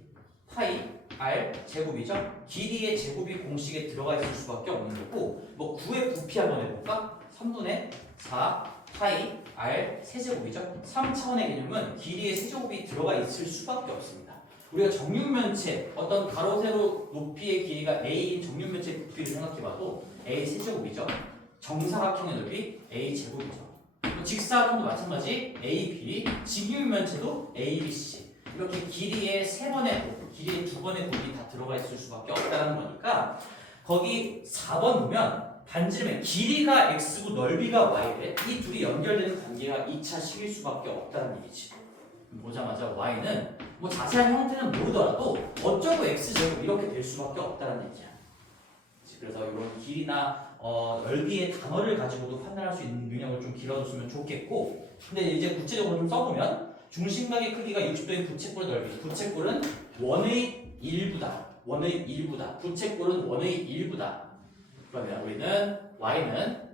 파이 r 제곱이죠. 길이의 제곱이 공식에 들어가 있을 수밖에 없는 거고 뭐 9의 부피 한번 해볼까? 3분의 4 파이 r 세제곱이죠. 3차원의 개념은 길이의 세제곱이 들어가 있을 수밖에 없습니다. 우리가 정육면체 어떤 가로 세로 높이의 길이가 a인 정육면체 부피를 생각해봐도 a 세제곱이죠. 정사각형의 넓이 a 제곱이죠. 직사각형도 마찬가지 a, b, 직육면체도 a, b, c 이렇게 길이의 세 번의 곱, 길이의 두 번의 곱이 다 들어가 있을 수밖에 없다는 거니까 거기 4번 보면 반지름의 길이가 x고 넓이가 y래. 이 둘이 연결되는 관계가 2차 식일 수밖에 없다는 얘기지. 보자마자 y는 뭐 자세한 형태는 모르더라도 어쩌고 x제곱 이렇게 될 수밖에 없다는 얘기야. 그래서 이런 길이나 넓이의 단어를 가지고도 판단할 수 있는 능력을 좀 길어졌으면 좋겠고 근데 이제 구체적으로 좀 써보면 중심각의 크기가 60도인 부채꼴의 넓이 부채꼴은 원의 일부다. 원의 일부다. 부채꼴은 원의 일부다. 그러면 우리는 y는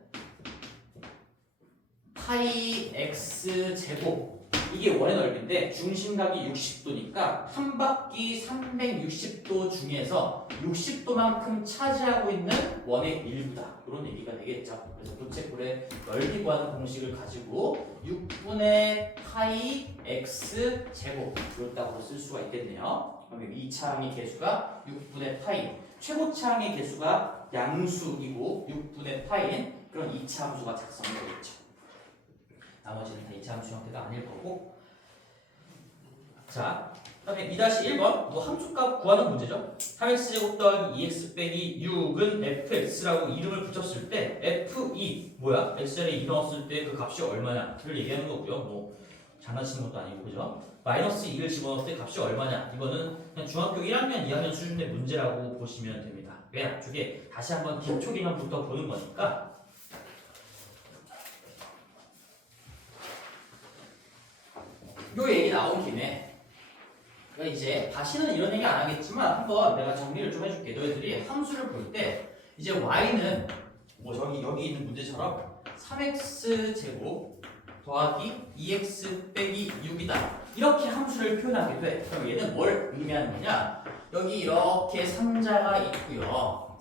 파이 x 제곱 이게 원의 넓이인데 중심각이 60도니까 한 바퀴 360도 중에서 60도만큼 차지하고 있는 원의 일부다. 이런 얘기가 되겠죠. 그래서 부채꼴의 넓이 구하는 공식을 가지고 6분의 파이 x 제곱 이렇다고 쓸 수가 있겠네요. 그러면 2차항의 개수가 6분의 파이 최고차항의 개수가 양수이고 6분의 파이인 그런 2차 함수가 작성이 되겠죠. 나머지는 다 2차 함수 형태가 아닐 거고 자, 그 다음에 2-1번 뭐 함수값 구하는 문제죠. 3x제곱 더하기 2x 빼기 6은 fx라고 이름을 붙였을 때 f2 뭐야? x자리에 2 넣었을 때 그 값이 얼마냐를 얘기하는 거고요. 뭐 장난치는 것도 아니고 그죠? 마이너스 2를 집어넣을 때 값이 얼마냐 이거는 그냥 중학교 1학년, 2학년 수준의 문제라고 보시면 됩니다. 맨 앞쪽에 다시 한번 기초 개념부터 보는 거니까 요 얘기 나온 김에 이제 다시는 이런 얘기 안 하겠지만 한번 내가 정리를 좀 해줄게. 너희들이 함수를 볼 때 이제 y는 뭐 여기 있는 문제처럼 3x 제곱 더하기 2x 빼기 6이다. 이렇게 함수를 표현하게 돼. 그럼 얘는 뭘 의미하는 거냐? 여기 이렇게 상자가 있고요.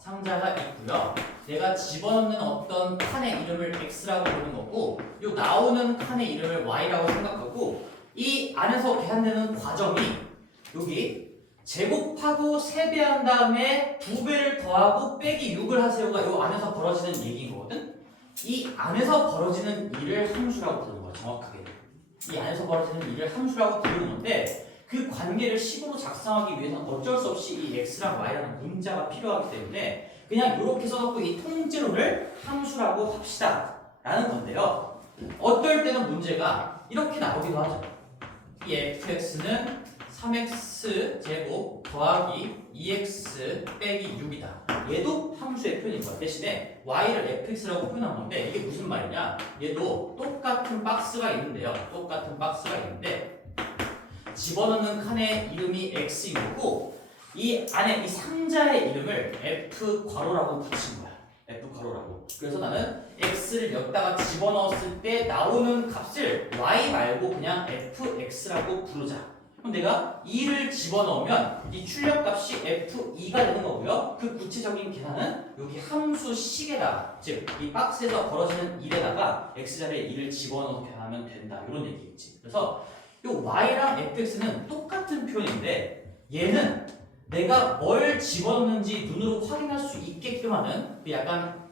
내가 집어넣는 어떤 칸의 이름을 x라고 부르는 거고 요 나오는 칸의 이름을 y라고 생각하고 이 안에서 계산되는 과정이 여기 제곱하고 세배한 다음에 2배를 더하고 빼기 6을 하세요가 이 안에서 벌어지는 얘기인 거거든. 이 안에서 벌어지는 일을 함수라고 부르는 거야. 정확하게 이 안에서 벌어지는 일을 함수라고 부르는 건데 그 관계를 식으로 작성하기 위해서는 어쩔 수 없이 이 x랑 y라는 문자가 필요하기 때문에 그냥 이렇게 써놓고 이 통째로를 함수라고 합시다 라는 건데요. 어떨 때는 문제가 이렇게 나오기도 하죠. 이 fx는 3x 제곱 더하기 2x 빼기 6이다. 얘도 함수의 표현인 거야. 대신에 y를 fx라고 표현한 건데 이게 무슨 말이냐? 얘도 똑같은 박스가 있는데요. 집어넣는 칸의 이름이 x인 거고 이 안에 이 상자의 이름을 f 괄호라고 붙인 거야. f 괄호라고. 그래서 나는 x를 여기다가 집어넣었을 때 나오는 값을 y 말고 그냥 fx라고 부르자. 그럼 내가 2를 집어넣으면 이 출력값이 f2가 되는 거고요. 그 구체적인 계산은 여기 함수식에다가 즉 이 박스에서 벌어지는 1에다가 x자리에 2를 집어넣어서 계산하면 된다. 이런 얘기겠지. 그래서 이 y랑 fx는 똑같은 표현인데 얘는 내가 뭘 집어넣는지 눈으로 확인할 수 있게끔 하는 약간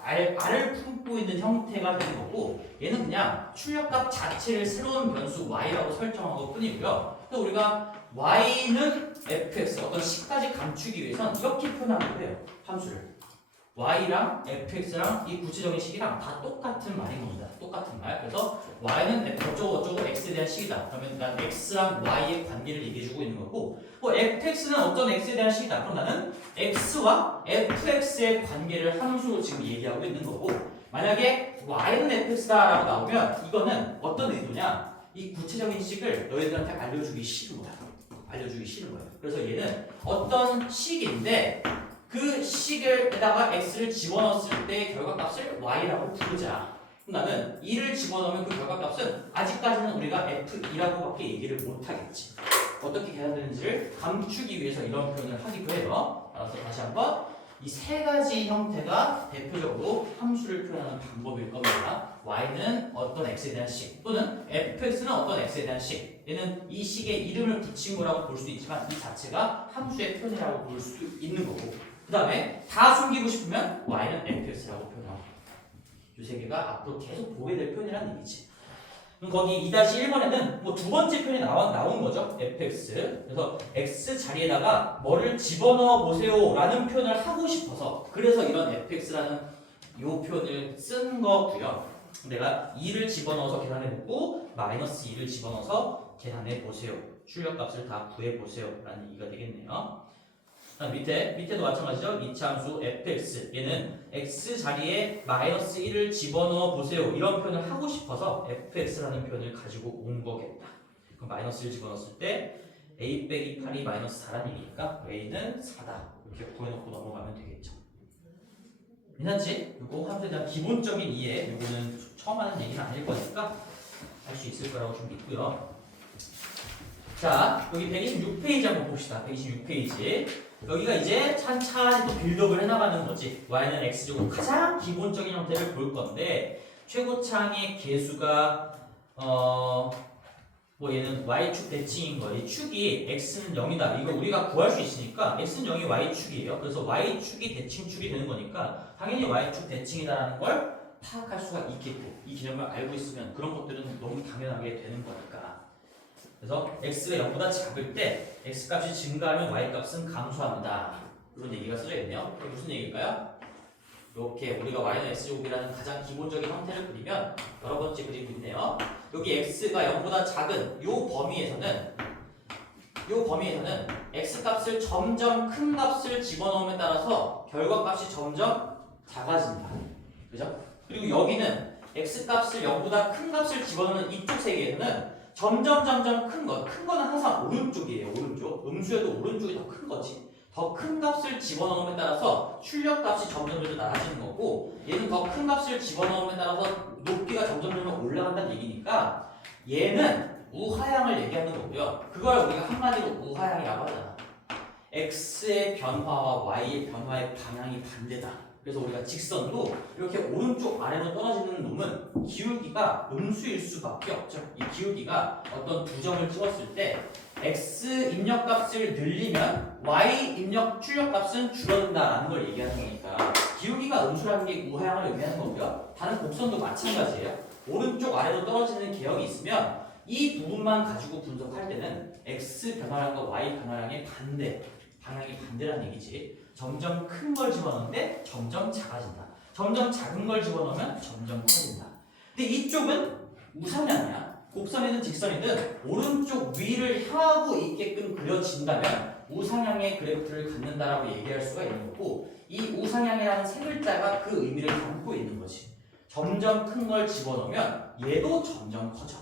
알을 품고 있는 형태가 되는 거고 얘는 그냥 출력값 자체를 새로운 변수 y라고 설정한 것 뿐이고요. 또 우리가 y는 fx 어떤 식까지 감추기 위해서는 이렇게 표현하기도 해요. 함수를 y랑 fx랑 이 구체적인 식이랑 다 똑같은 말인 겁니다. 똑같은 말. 그래서 y는 어쩌고 x에 대한 식이다. 그러면 난 x랑 y의 관계를 얘기해주고 있는 거고 뭐 fx는 어떤 x에 대한 식이다. 그럼 나는 x와 fx의 관계를 함수로 지금 얘기하고 있는 거고 만약에 y는 fx다라고 나오면 이거는 어떤 의도냐? 이 구체적인 식을 너희들한테 알려주기 싫은 거야. 그래서 얘는 어떤 식인데 그 식에다가 x를 집어넣었을 때 결과값을 y라고 부르자. 그럼 나는 2를 집어넣으면 그 결과값은 아직까지는 우리가 F2라고밖에 얘기를 못하겠지. 어떻게 계산되는지를 감추기 위해서 이런 표현을 하기도 해요. 따라서 다시 한번 이 세 가지 형태가 대표적으로 함수를 표현하는 방법일 겁니다. y는 어떤 x에 대한 식 또는 fx는 어떤 x에 대한 식. 얘는 이 식의 이름을 붙인 거라고 볼 수도 있지만 이 자체가 함수의 표현이라고 볼 수도 있는 거고, 그 다음에 다 숨기고 싶으면 y는 fx라고 표현하고, 이 세 개가 앞으로 계속 보게 될 표현이라는 얘기지. 그럼 거기 2-1번에는 뭐 두 번째 표현이 나온 거죠. fx. 그래서 x 자리에다가 뭐를 집어넣어 보세요 라는 표현을 하고 싶어서 그래서 이런 fx라는 이 표현을 쓴 거고요. 내가 2를 집어넣어서 계산해보고 마이너스 2를 집어넣어서 계산해보세요. 출력값을 다 구해보세요 라는 얘기가 되겠네요. 밑에도 마찬가지죠. 이차함수 fx, 얘는 x 자리에 마이너스 1을 집어넣어 보세요 이런 표현을 하고 싶어서 fx라는 표현을 가지고 온 거겠다. 그럼 마이너스 1 집어넣었을 때 a 빼기 8이 마이너스 4라는 얘기니까 a는 4다 이렇게 구해놓고 넘어가면 되겠죠. 괜찮지? 그리고 함수에 대한 기본적인 이해, 이거는 처음 하는 얘기는 아닐 거니까 할 수 있을 거라고 좀 믿고요. 자, 여기 126페이지 한번 봅시다. 126페이지. 여기가 이제 찬찬히 또 빌드업을 해나가는 거지. y는 x제곱 가장 기본적인 형태를 볼 건데 최고창의 개수가 뭐 얘는 y축 대칭인 거예요. 축이 x는 0이다. 이거 우리가 구할 수 있으니까 x는 0이 y축이에요. 그래서 y축이 대칭축이 되는 거니까 당연히 y축 대칭이다라는 걸 파악할 수가 있겠고, 이 개념을 알고 있으면 그런 것들은 너무 당연하게 되는 거니까. 그래서 x가 0보다 작을 때 x값이 증가하면 y값은 감소합니다. 이런 얘기가 써져 있네요. 그게 무슨 얘기일까요? 이렇게 우리가 y는 x제곱이라는 가장 기본적인 형태를 그리면 여러 번째 그림이 있네요. 여기 x가 0보다 작은 이 범위에서는 x값을 점점 큰 값을 집어넣음에 따라서 결과값이 점점 작아진다. 그죠? 그리고 여기는 x값을 0보다 큰 값을 집어넣는 이쪽 세계에서는 점점 큰 거는 항상 오른쪽이에요. 오른쪽. 음수에도 오른쪽이 더 큰 거지. 더 큰 값을 집어넣음에 따라서 출력값이 점점 낮아지는 거고, 얘는 더 큰 값을 집어넣음에 따라서 높이가 점점 올라간다는 얘기니까 얘는 우하향을 얘기하는 거고요. 그걸 우리가 한마디로 우하향이라고 하잖아. x의 변화와 y의 변화의 방향이 반대다. 그래서 우리가 직선도 이렇게 오른쪽 아래로 떨어지는 놈은 기울기가 음수일 수밖에 없죠. 이 기울기가 어떤 두 점을 찍었을 때 x 입력값을 늘리면 y 입력 출력값은 줄어든다라는 걸 얘기하는 거니까 기울기가 음수라는 게 우하향을 의미하는 거고요. 다른 곡선도 마찬가지예요. 오른쪽 아래로 떨어지는 개형이 있으면 이 부분만 가지고 분석할 때는 x 변화량과 y 변화량의 방향이 반대라는 얘기지. 점점 큰 걸 집어넣는데 점점 작아진다. 점점 작은 걸 집어넣으면 점점 커진다. 근데 이쪽은 우상향이야. 곡선이든 직선이든 오른쪽 위를 향하고 있게끔 그려진다면 우상향의 그래프를 갖는다라고 얘기할 수가 있는 거고, 이 우상향이라는 세 글자가 그 의미를 담고 있는 거지. 점점 큰 걸 집어넣으면 얘도 점점 커져.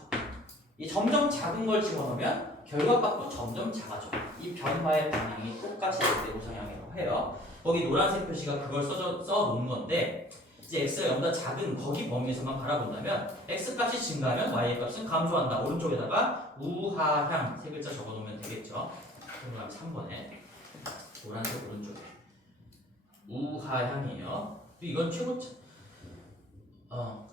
이 점점 작은 걸 집어넣으면 결과값도 점점 작아져. 이 변화의 방향이 똑같이 될 때 우상향이라고 해요. 거기 노란색 표시가 그걸 써놓은 건데, 이제 x가 0보다 작은 거기 범위에서만 바라본다면 x값이 증가하면 y값은 감소한다. 오른쪽에다가 우하향 세 글자 적어놓으면 되겠죠. 그럼 3번에 노란색 오른쪽에 우하향이에요. 이건 최고차.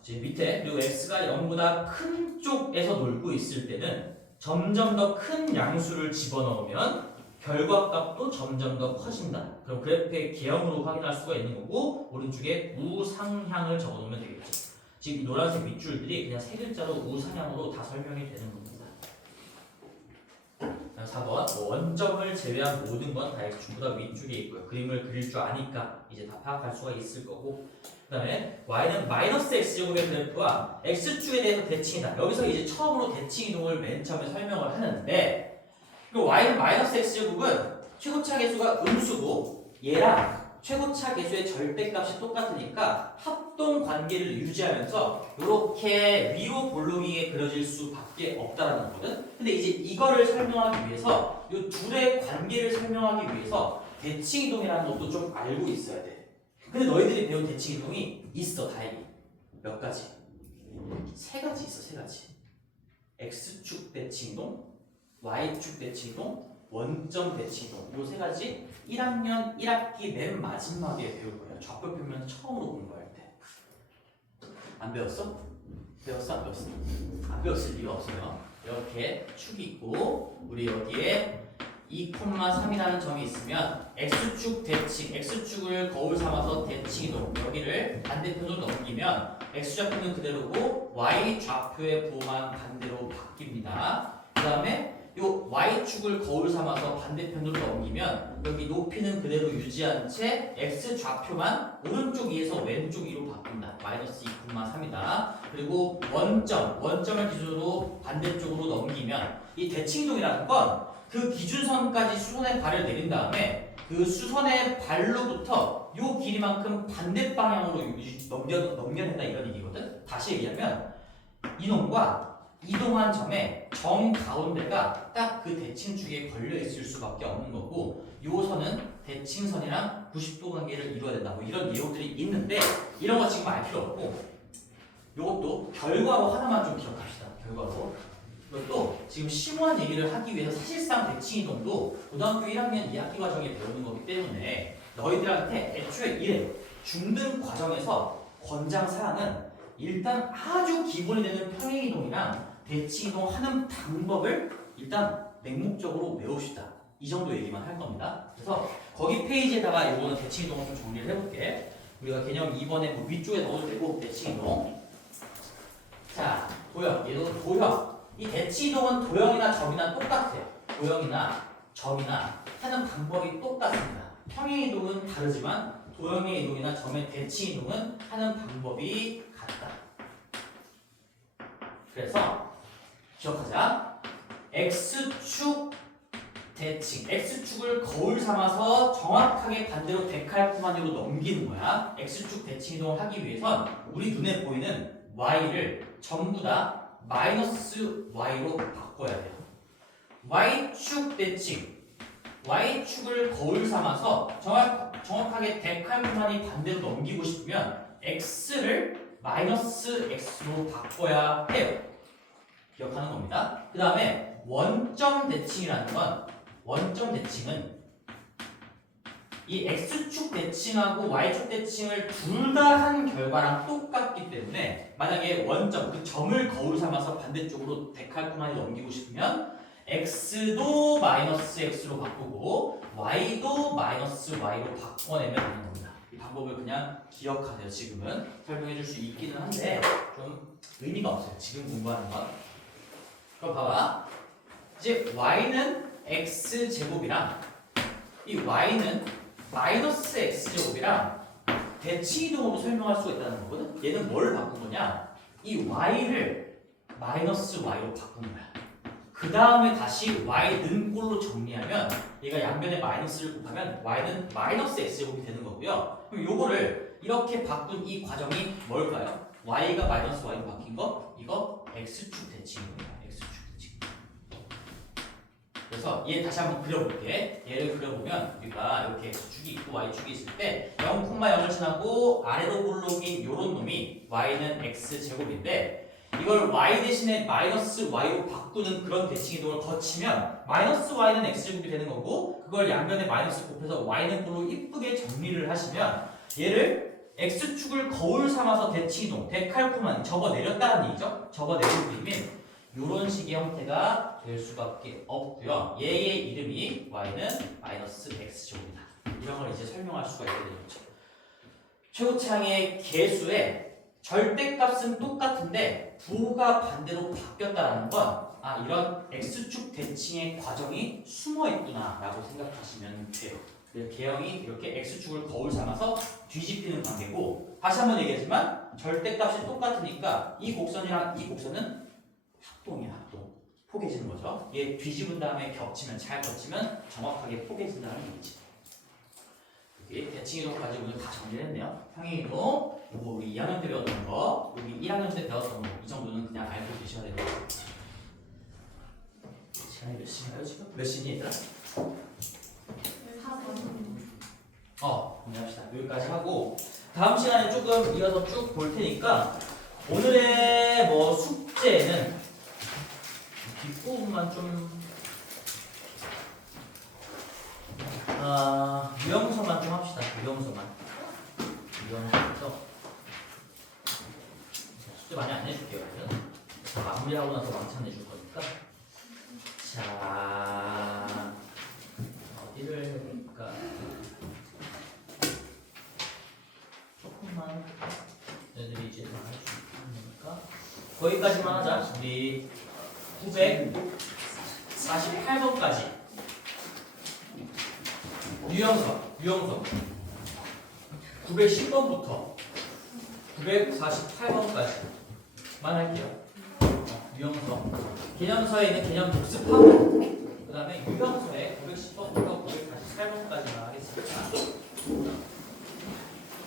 이제 밑에 그리고 x가 0보다 큰 쪽에서 놀고 있을 때는 점점 더 큰 양수를 집어넣으면 결과값도 점점 더 커진다. 그럼 그래프의 개형으로 확인할 수가 있는 거고, 오른쪽에 우상향을 적어놓으면 되겠죠. 지금 이 노란색 밑줄들이 그냥 세 글자로 우상향으로 다 설명이 되는 겁니다. 4번 원점을 제외한 모든 건 다 전부 다 위쪽에 있고요. 그림을 그릴 줄 아니까 이제 다 파악할 수가 있을 거고, 그 다음에 y는 마이너스 x제곱의 그래프와 x축에 대해서 대칭이다. 여기서 이제 처음으로 대칭 이동을 맨 처음에 설명을 하는데, 그 y는 마이너스 x제곱은 최고차 개수가 음수고 얘랑 최고차 개수의 절대값이 똑같으니까 합동 관계를 유지하면서 이렇게 위로 볼록이게 그려질 수밖에 없다라는 거거든. 근데 이제 이거를 설명하기 위해서 이 둘의 관계를 설명하기 위해서 대칭 이동이라는 것도 좀 알고 있어야 돼. 근데 너희들이 배운 대칭 이동이 있어. 다행히 몇 가지. 세 가지 있어, 세 가지. x축 대칭 이동, y축 대칭 이동, 원점 대칭 이동. 이 세 가지 1학년 1학기 맨 마지막에 배울 거예요. 좌표 표면 처음으로 공부할 때. 안 배웠어? 배웠어? 안 배웠어? 안 배웠을 리가 없어요. 이렇게 축이 있고 우리 여기에 2,3이라는 점이 있으면 x축 대칭, x축을 거울 삼아서 대칭 이동 여기를 반대편으로 넘기면 x좌표는 그대로고 y좌표의 부호만 반대로 바뀝니다. 그 다음에 이 y축을 거울 삼아서 반대편으로 넘기면 여기 높이는 그대로 유지한 채 x좌표만 오른쪽 2에서 왼쪽 2로 바뀐다. 마이너스 2,3이다. 그리고 원점을 기준으로 반대쪽으로 넘기면 이 대칭이동이라는 건 그 기준선까지 수선의 발을 내린 다음에 그 수선의 발로부터 요 길이만큼 반대 방향으로 넘겨낸다 이런 얘기거든. 다시 얘기하면 이놈과 이동한 점의 정 가운데가 딱 그 대칭축에 걸려 있을 수밖에 없는 거고 요 선은 대칭선이랑 90도 관계를 이루어야 된다. 뭐 이런 내용들이 있는데 이런 거 지금 알 필요 없고 요것도 결과로 하나만 좀 기억합시다. 결과로. 이것도 지금 심오한 얘기를 하기 위해서 사실상 대칭이동도 고등학교 1학년 2학기 과정에 배우는 거기 때문에 너희들한테 애초에 이래 중등 과정에서 권장 사항은 일단 아주 기본이 되는 평행이동이랑 대칭이동 하는 방법을 일단 맹목적으로 외웁시다. 이 정도 얘기만 할 겁니다. 그래서 거기 페이지에다가 이거는 대칭이동을 좀 정리를 해볼게. 우리가 개념 2번에 뭐 위쪽에 넣어도 되고 대칭이동. 자, 도형. 얘도 도형. 이 대칭이동은 도형이나 점이나 똑같아요. 도형이나 점이나 하는 방법이 똑같습니다. 평행이동은 다르지만 도형의 이동이나 점의 대칭이동은 하는 방법이 같다. 그래서 기억하자. x축 대칭, x축을 거울 삼아서 정확하게 반대로 데칼코마니로 넘기는 거야. x축 대칭 이동을 하기 위해선 우리 눈에 보이는 y를 전부 다 마이너스 y로 바꿔야 돼요. y축 대칭, y축을 거울 삼아서 정확하게 데칼코마니 반대로 넘기고 싶으면 x를 마이너스 x로 바꿔야 해요. 기억하는 겁니다. 그 다음에 원점 대칭이라는 건 원점 대칭은 이 x축 대칭하고 y축 대칭을 둘 다 한 결과랑 똑같기 때문에 만약에 원점, 그 점을 거울 삼아서 반대쪽으로 데칼코마니 넘기고 싶으면 x도 마이너스 x로 바꾸고 y도 마이너스 y로 바꿔내면 되는 겁니다. 이 방법을 그냥 기억하세요. 지금은 설명해 줄 수 있기는 한데 좀 의미가 없어요. 지금 공부하는 건. 그럼 봐봐. 이제 y는 x제곱이랑 이 y는 마이너스 x제곱이랑 대칭이동으로 설명할 수가 있다는 거거든. 얘는 뭘 바꾼 거냐? 이 y를 마이너스 y로 바꾼 거야. 그 다음에 다시 y는 꼴로 정리하면 얘가 양변에 마이너스를 곱하면 y는 마이너스 x제곱이 되는 거고요. 그럼 요거를 이렇게 바꾼 이 과정이 뭘까요? y가 마이너스 y로 바뀐 거? 이거 x축 대칭입니다. x축 대칭. 그래서 얘 다시 한번 그려볼게. 얘를 그려보면 우리가 이렇게 x축이 있고 y축이 있을 때 0,0을 지나고 아래로 굴러긴 요런 놈이 y는 x제곱인데 이걸 y 대신에 마이너스 y로 바꾸는 그런 대칭이동을 거치면 마이너스 y는 x제곱이 되는 거고 그걸 양변에 마이너스 곱해서 y는 꼴로 이쁘게 정리를 하시면 얘를 x축을 거울 삼아서 대칭이동, 데칼코마니 접어내렸다는 얘기죠. 접어내린 그림인 이런 식의 형태가 될 수밖에 없고요. 얘의 이름이 y는 마이너스 x제곱이다. 이런 걸 이제 설명할 수가 있게 되죠. 최고차항의 개수의 절대값은 똑같은데 부호가 반대로 바뀌었다는 건 이런 x축 대칭의 과정이 숨어 있구나 라고 생각하시면 돼요. 개형이 이렇게 x축을 거울 삼아서 뒤집히는 관계고 다시 한번 얘기하지만 절대값이 똑같으니까 이 곡선이랑 이 곡선은 합동이야. 합동. 포개지는 거죠. 얘 뒤집은 다음에 겹치면 잘 겹치면 정확하게 포개진다는 얘기지. 여기 대칭이동까지 오늘 다 정리했네요. 평행이동, 요거 우리 2학년 때 배웠던 거, 여기 1학년 때 배웠던 거, 이 정도는 그냥 알고 계셔야 되는 거예요. 시간이 몇 시인가요 지금? 몇 시니 얘들아? 정리합시다. 여기까지 하고 다음 시간에 조금 이어서 쭉 볼 테니까 오늘의 뭐 유형서만 좀 유형서만 좀 합시다. 유형서 숙제 많이 안 내줄게요. 다 마무리하고 나서 왕창 내줄 거니까. 자, 어디를 해볼까? 조금만 애들이 이제 다 할 수 있으니까 거기까지만 하자. 우리 948번까지 유형서 910번부터 948번까지만 할게요. 유형서 개념서에 있는 개념 복습하고 그 다음에 유형서에 910번부터 948번까지만 하겠습니다.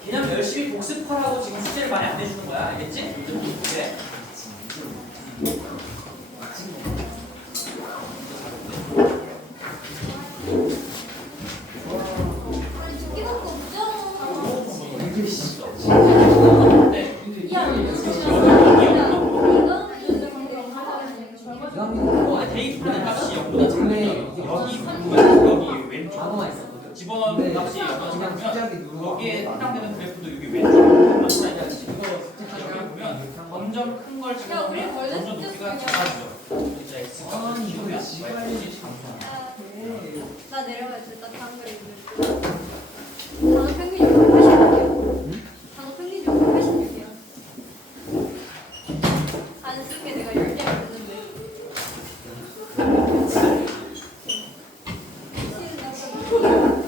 개념 열심히 복습하라고 지금 숙제를 많이 안 내주는 거야. 알겠지? 네. 대입하는 값이 0보다 작으면 여기 왼쪽 집어넣는 값이 0보다 작으면 여기에 해당되는 그래프도 여기 왼쪽으로 맞춰야 되지. 이거 여기 보면 점점 큰 걸 집어넣으면 점점 높이가 작아지죠. 진짜 x가 키우면 y값이 감소하는. 나 내려가야 돼. 나 다음 그림 단어 평균이 86이야. 단어 평균이 86이야. 안 쓴 게 내가 10개 안 썼는데. 시는